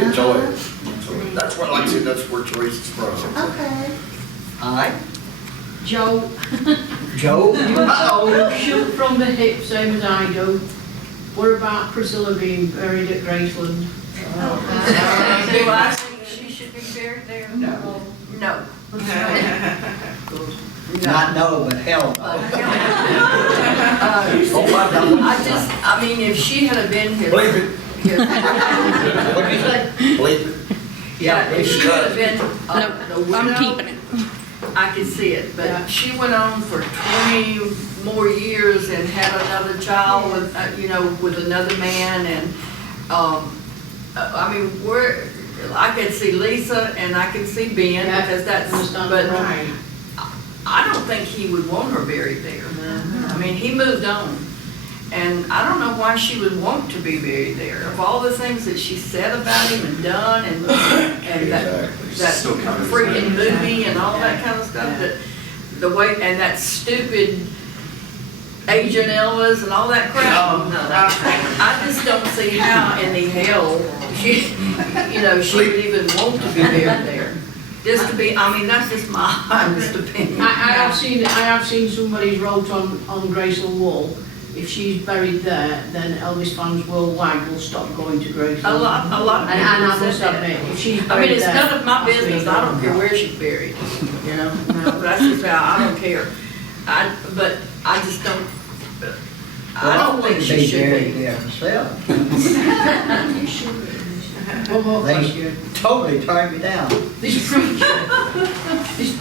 enjoy it. So that's what, like I said, that's where choice is from. Okay. All right. Joe, Joe? you shoot from the hip, same as I do. What about Priscilla being buried at Graceland? Do I think she should be buried there? No. No. Not no, but hell no. I mean, if she had been here. Believe it. What'd you say? Believe it. Yeah, if she would have been No, a widow, I'm keeping it. I could see it, Yeah. but she went on for 20 more years and had another child with, with another man, and, I mean, I could see Lisa and I could see Ben, Yeah, because that's, understand, but right. I don't think he would want her buried there. I mean, he moved on, and I don't know why she would want to be buried there. Of all the things that she said about him and done, and that Exactly. freaking movie and all that kind of stuff, that the way, and that stupid Agent Elvis and all that crap. I just don't see how in the hell she would even want to be buried there. Just to be, I mean, that's just my honest opinion. I have seen somebody wrote on Graceland Wall, if she's buried there, then Elvis fans worldwide will stop going to Graceland. A lot of And I people must said admit, that. if she's I mean, buried it's there. none of my business, I don't care where she's buried, no, but that's just how, I don't care. But I just don't, I don't think she should buried be. there myself. One more They question. totally turned me down. This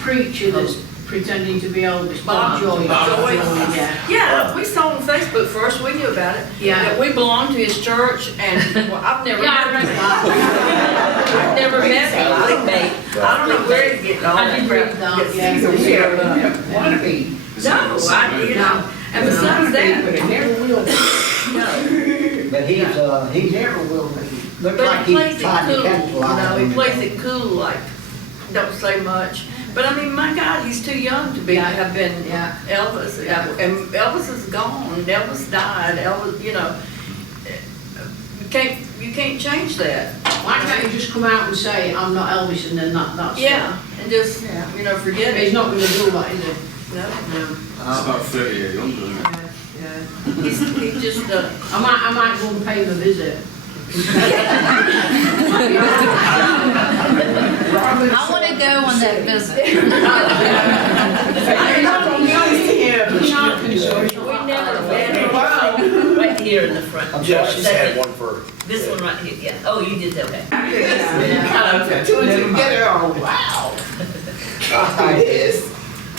preacher that's pretending to be Elvis, Bob Joy. Joy. Yeah. Yeah, we saw on Facebook first, we knew about it. Yeah. That we belong to his church, and, well, I've never met him. I've never met him. I don't know where he gets all I that didn't crap. read that, Gets yeah. these weird, Wannabe. No, and besides that, But it never will be. no. But he's Never will be. looks But like he plays he's it trying to cool, capitalize. he plays it cool, like, don't say much. But I mean, my God, he's too young to Yeah. have been Yeah. Elvis, and Elvis is gone, Elvis died, Elvis, you can't change that. Why can't you just come out and say, I'm not Elvis, and then that's it? Yeah, and just, forget He's it. not gonna do that, is he? No, It's about 30 years younger, isn't it? he's just, I might go and pay him a visit. I want to go on that visit. we never met him. Right here in the front. Yeah, she's had one for. This one right here, yeah. Oh, you did, okay. Two and two together, oh, wow. Yes.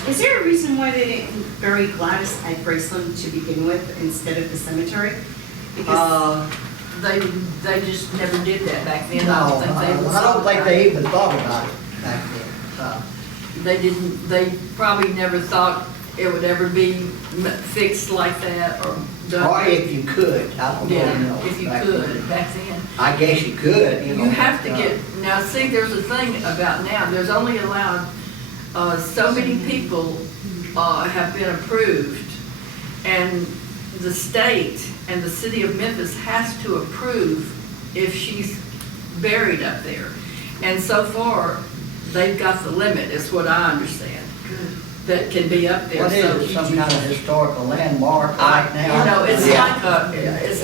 Is there a reason why they didn't bury Gladys at Graceland to begin with instead of the cemetery? Because They just never did that back then. No, I don't think they ever I thought don't think about they it. even thought about it back then. They probably never thought it would ever be fixed like that or done. Or if you could, I don't know. Yeah, if you back could, then. back then. I guess you could, You have to get, now see, there's a thing about now, there's only allowed, so many people, have been approved. And the state and the city of Memphis has to approve if she's buried up there. And so far, they've got the limit, is what I understand, that can be up there. What So is it, some kind of historical landmark right now? it's Yeah. like it is,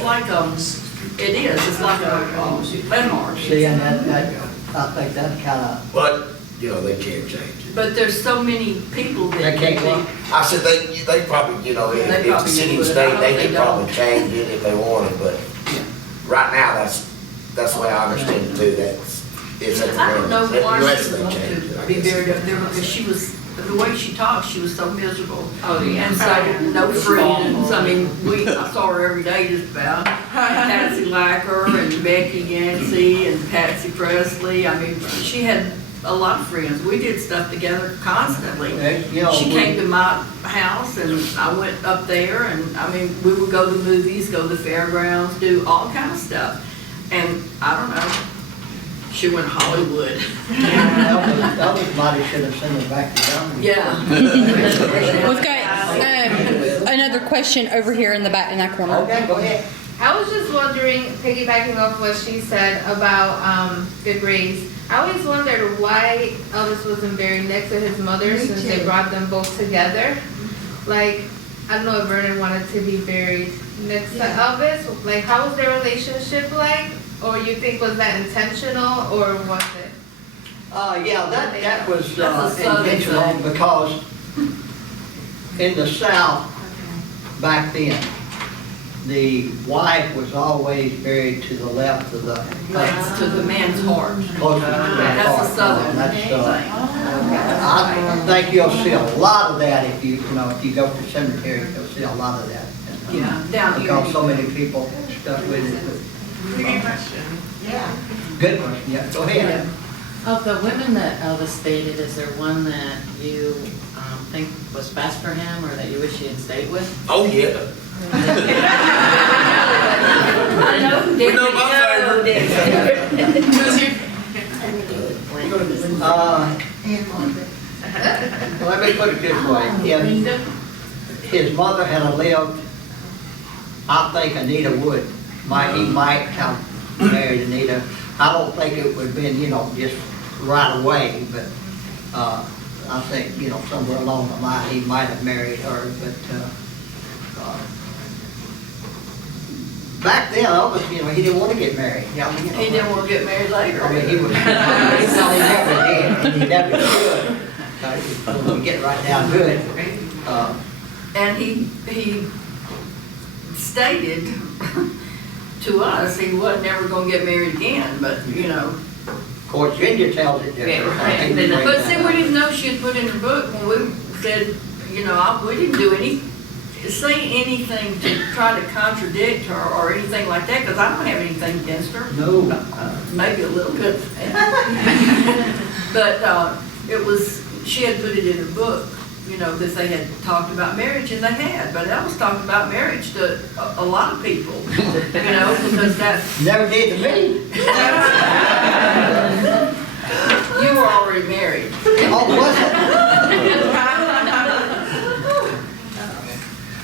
it's like a landmark. See, and that, I think that kind of, But, they can't change it. But there's so many people that. They can't what? I said they probably, if They the probably city and would. state, I don't they think could they probably don't. change it if they wanted, but right now, that's the way I understand it too, it's at the I don't know limit, why unless she they would want change it, I to be guess. buried up there, because she was, the way she talked, she was so miserable. Oh, yeah. And so, no friends, I mean, I saw her every day just about. Patsy Lacker and Becky Yancey and Patsy Presley, I mean, she had a lot of friends. We did stuff together constantly. She came to my house and I went up there, and I mean, we would go to the movies, go to the fairgrounds, do all kind of stuff. And I don't know, she went to Hollywood. Elvis might should have sent her back to Germany. Yeah. We've got another question over here in the back, in that corner. Okay, go ahead. I was just wondering, piggybacking off what she said about the graves. I always wondered why Elvis wasn't buried next to his mother Me since too. they brought them both together. Like, I don't know if Vernon wanted to be buried next to Elvis. Like, how was their relationship like? Or you think was that intentional or was it? Yeah, that was That's a Southern intentional thing. because in the South, back then, the wife was always buried to the left of the, Next to the man's heart. closest to that That's part. a Southern That's, thing. I think you'll see a lot of that if you know, if you go to cemetery, you'll see a lot of that. Yeah, down here. Because so many people stuck with it. Yeah. Good question, yeah, go ahead. Of the women that Elvis dated, is there one that you think was best for him or that you wish he had stayed with? Oh, yeah. I know who did We know my And Margaret. Let me put it this way, if his mother had lived, I think Anita would, he might have married Anita. I don't think it would have been, just right away, but, I think, somewhere along the line, he might have married her, but, back then, Elvis, he didn't want to get married. He didn't want to get married later. I mean, he was, he never did, and he never should. When we get right down to it, And he stated to us he wasn't ever gonna get married again, but, of course, Ginger tells it different. I hate to bring But that see, up. we didn't know she had put in her book when we said, we didn't do say anything to try to contradict her or anything like that, because I don't have anything against her. No. Maybe a little bit. But she had put it in her book, that they had talked about marriage, and they had, but Elvis talked about marriage to a lot of people, because that. Never did to me. You were already married. Oh, was it?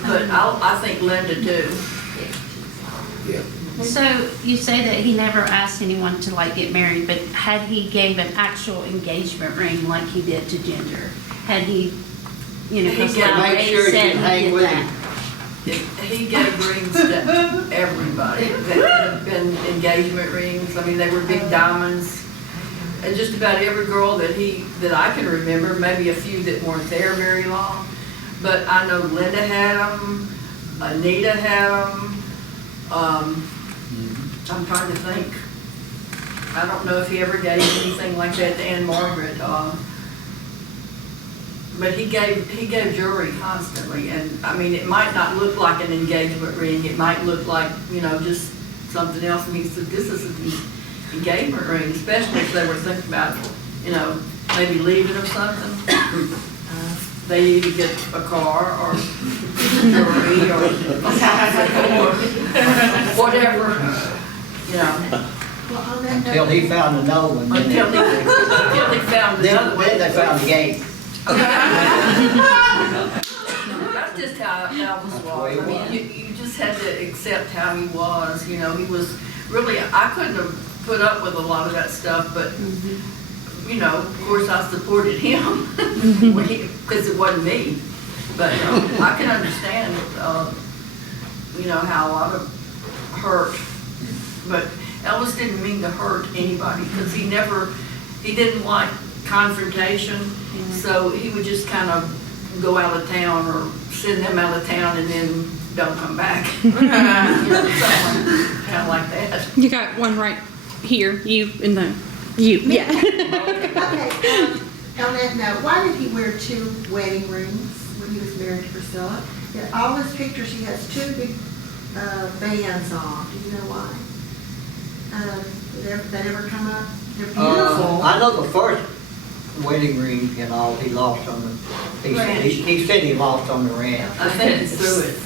But I think Linda too. Yeah. So you say that he never asked anyone to get married, but had he gave an actual engagement ring like he did to Ginger? Had he, because gave- how Make Ray sure said you hang he did with that. He gave rings to everybody that had been engagement rings. I mean, they were big diamonds. And just about every girl that I can remember, maybe a few that weren't there very long. But I know Linda had them, Anita had them. I'm trying to think. I don't know if he ever gave anything like that to Ann Margaret. But he gave jewelry constantly, and I mean, it might not look like an engagement ring. It might look like just something else. And he said, "This is an engagement ring," especially if they were thinking about, maybe leaving or something. They either get a car or jewelry or whatever, Well, on that Until note, he found another one. until he found another one. Then they found the game. That's just how Elvis was. I mean, you just had to accept how he was. He was really, I couldn't have put up with a lot of that stuff, but, of course I supported him because it wasn't me. But I can understand, how a lot of hurt. But Elvis didn't mean to hurt anybody because he didn't like confrontation. So he would just kind of go out of town or send them out of town and then don't come back. Something kind of like that. You got one right here. You in the yeah. okay, on that note, why did he wear 2 wedding rings when he was married to Priscilla? In all his pictures, he has 2 big bands on. Do you know why? Did that ever come up? They're beautiful. I know the first wedding ring he lost on the, he said he lost on the ranch. I think he threw it.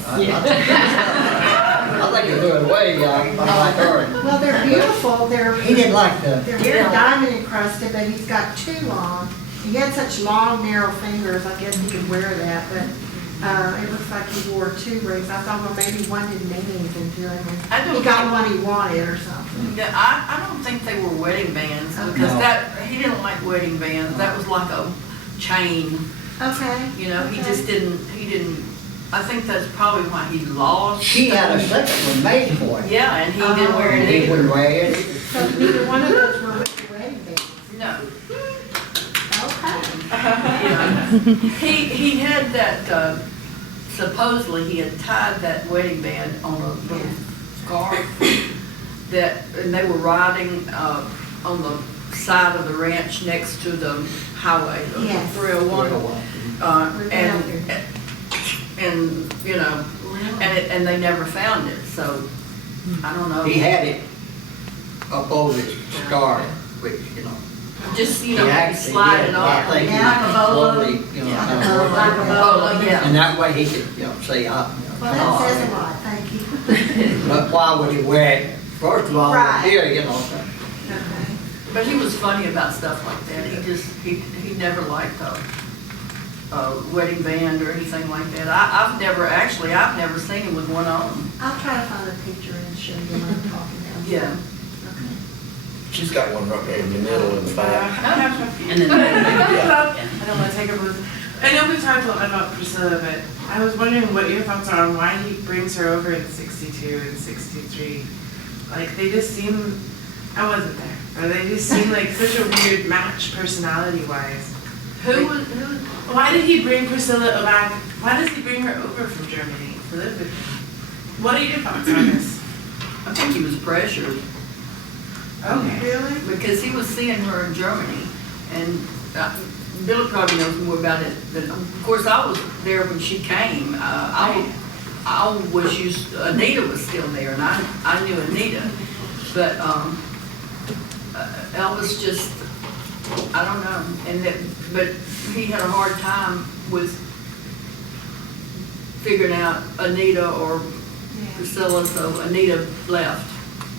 I think he threw it away, like her. Well, they're beautiful. He didn't like They're the, very diamond encrusted, but he's got 2 on. He had such long, narrow fingers. I guess he could wear that, but It looks like he wore 2 rings. I thought, well, maybe one didn't mean anything to him. I don't He got think- one he wanted or something. Yeah, I don't think they were wedding bands, because No. he didn't like wedding bands. That was like a chain, Okay. you know, he okay. just didn't, I think that's probably why he lost. She had a second one made for him. Yeah, and he didn't wear And it he either. wouldn't wear it. So neither one of those were with the wedding band. No. Okay. Yeah. He had that, supposedly he had tied that wedding band on a little scarf that, and they were riding, on the side of the ranch next to the highway, Yes. 301. And, you know, and they never found it, so, I don't know. He had it up over his scar, which, you know. Just, you He know, you actually slide did. it I off. think he Like a bolo. slowly, you know, Yeah. kind of worked Like a it. bolo, yeah. And that way he could, you know, say, Well, come that on. says a lot, thank you. But why would he wear it? First of all, Right. here, you know. Okay. But he was funny about stuff like that. He never liked a wedding band or anything like that. I've never seen him with one on. I'll try to find a picture and show you what I'm talking about. Yeah. Okay. She's got one right there in the middle in the back. And then, I don't want to take up with. I know we've talked a lot about Priscilla, but I was wondering what your thoughts are on why he brings her over in 62 and 63. Like, they just seem, I wasn't there, but they just seem like such a weird match personality-wise. Why did he bring Priscilla back? Why does he bring her over from Germany to live with him? What are your thoughts on this? I think he was pressured. Okay. Really? Because he was seeing her in Germany, and Billy probably knows more about it than, of course, I was there when she came. Anita was still there, and I knew Anita, but Elvis just, I don't know, but he had a hard time with figuring out Anita or Priscilla, so Anita left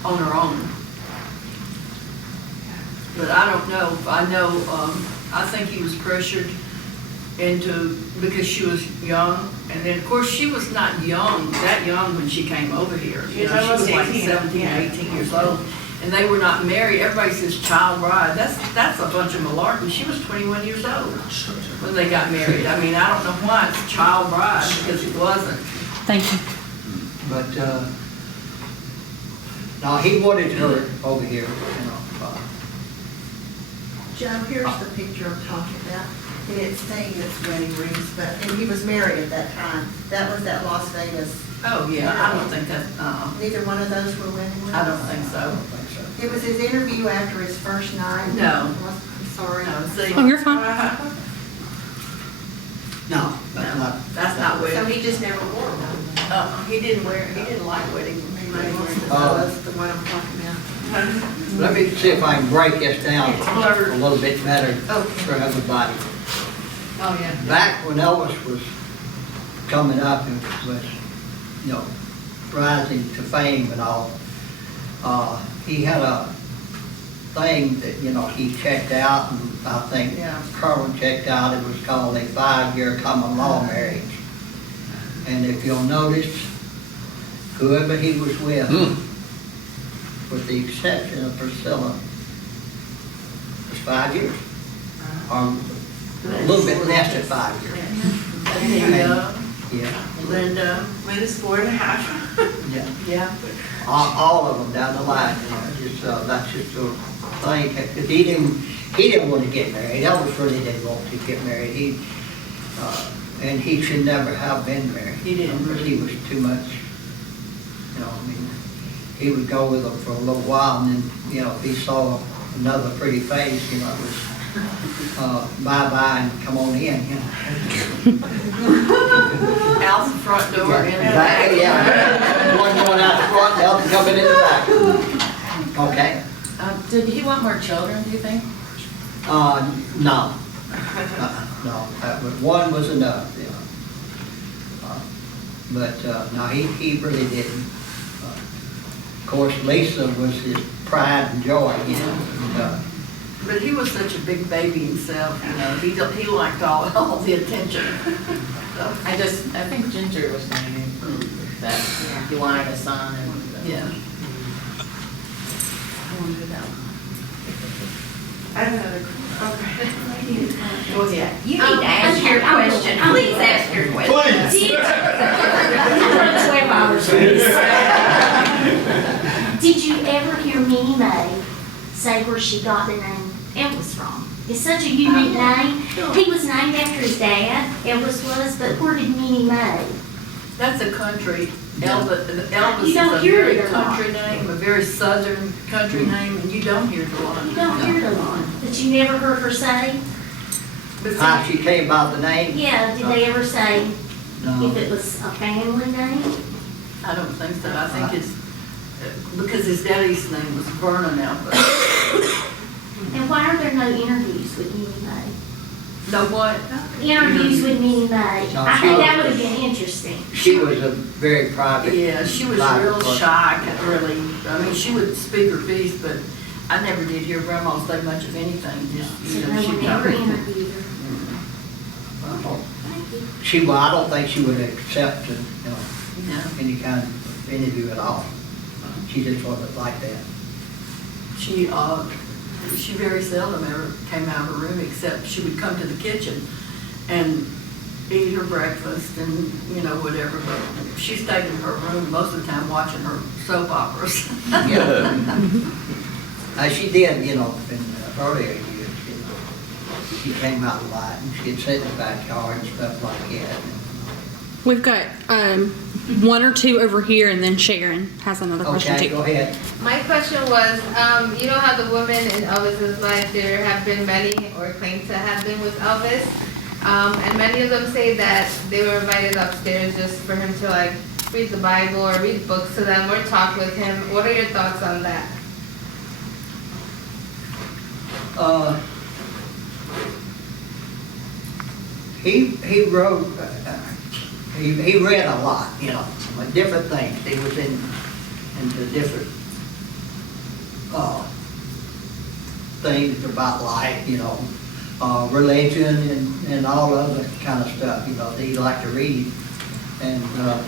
on her own. But I don't know, I think he was pressured because she was young, and then, of course, she was not that young when she came over here. You know, she was like 17, 18 years old, and they were not married. Everybody says child bride. That's a bunch of malarkey. She was 21 years old when they got married. I mean, I don't know why it's child bride, because it wasn't. Thank you. But, no, he wanted her over here, you know. Joe, here's the picture I'm talking about. And it's saying it's wedding rings, and he was married at that time. That was that Las Vegas. Oh, yeah, I don't think that, Neither one of those were wedding rings? I don't think so. It was his interview after his first night. No. I'm sorry. No, see. Oh, you're fine. No, that's not. That's not So wedding. he just never wore them. He didn't like wedding rings. That's the one I'm talking about. Let me see if I can break this down a little bit better for everybody. Oh, yeah. Back when Elvis was coming up and was, you know, rising to fame and all, he had a thing that, you know, he checked out, and I think Carl checked out. It was called a 5-year common law marriage. And if you'll notice, whoever he was with, with the exception of Priscilla, was 5 years. Or a little bit less than 5 years. Anita, Yeah, Linda. Linda's 4.5. yeah. Yeah. All of them down the line, you know, just, that's just a thing. 'Cause he didn't want to get married. Elvis really didn't want to get married. And he should never have been married. He didn't. Because he was too much, you know, I mean, he would go with them for a little while, and then, you know, if he saw another pretty face, you know, it was, bye-bye and come on in, you know. Out the front door and in the Back, back. yeah. One going out the front, the other coming in the back. Okay? did he want more children, do you think? No. No, one was enough, you know. But, no, he really didn't. Of course, Lisa was his pride and joy, you know. And, But he was such a big baby himself, you know. He liked all the attention. I think Ginger was saying that he wanted a son and. Yeah. I have another, okay. Go ahead. You need to ask your question. Please ask your question. Did you ever hear Minnie Mae say where she got the name Elvis from? It's such a unique name. He was named after his dad, Elvis was, but where did Minnie Mae? That's a country, Elvis You is don't a hear very it a lot. country name, a very southern country name, and you don't hear it a lot. You don't hear it a lot. But you never heard her say? But How see, she came about the name? Yeah, did they ever say No. if it was a family name? I don't think so. I think it's, because his daddy's name was Vernon Elvis. And why are there no interviews with Minnie Mae? No what? Interviews with Minnie Mae. No, I she think that was- would have been interesting. She was a very private. Yeah, she was private real person. shy, really. I mean, she would speak her piece, but I never did hear Grandma say much of anything. Just, So you know, no she one ever talked. interviewed her. I don't think she would accept, No. any kind of interview at all. She just wasn't like that. She very seldom ever came out of her room, except she would come to the kitchen and eat her breakfast and, you know, whatever, but she stayed in her room most of the time watching her soap operas. She did, in the earlier years, she came out a lot and she'd sit in the backyard and stuff like that. We've got one or two over here, and then Sharon has another question Okay, too. go ahead. My question was, you know how the women in Elvis's life, there have been many or claim to have been with Elvis, and many of them say that they were invited upstairs just for him to like read the Bible or read books to them or talk with him. What are your thoughts on that? He wrote, he read a lot, different things. He was into different things about life, religion and all other kind of stuff, that he liked to read. And a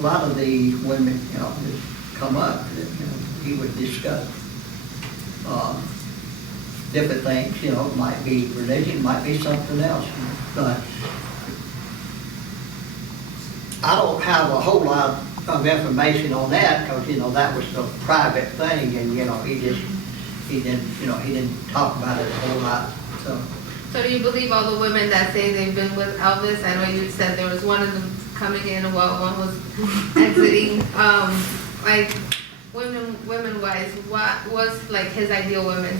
lot of the women, that come up, he would discuss different things, might be religion, might be something else. But I don't have a whole lot of information on that because, that was a private thing and, he didn't talk about it a whole lot, so. So do you believe all the women that say they've been with Elvis? I know you said there was one of them coming in while one was exiting. Like women-wise, what was like his ideal woman?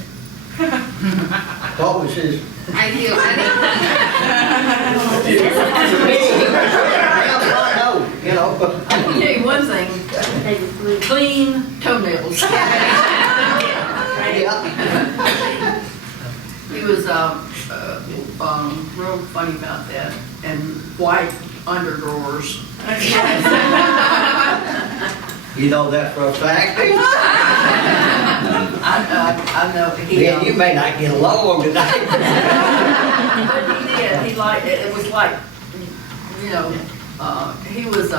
What was his? Ideal. I can tell you one thing, clean toenails. He was real funny about that, and white underdrawers. You know that for a fact? I know. Man, you may not get along tonight. But he did. He liked it. It was like, he was,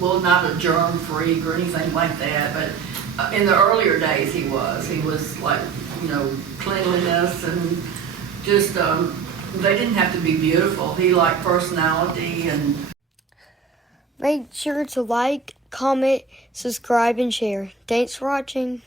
well, not a germ freak or anything like that, but in the earlier days he was like, cleanliness and just, they didn't have to be beautiful. He liked personality and. Make sure to like, comment, subscribe, and share. Thanks for watching.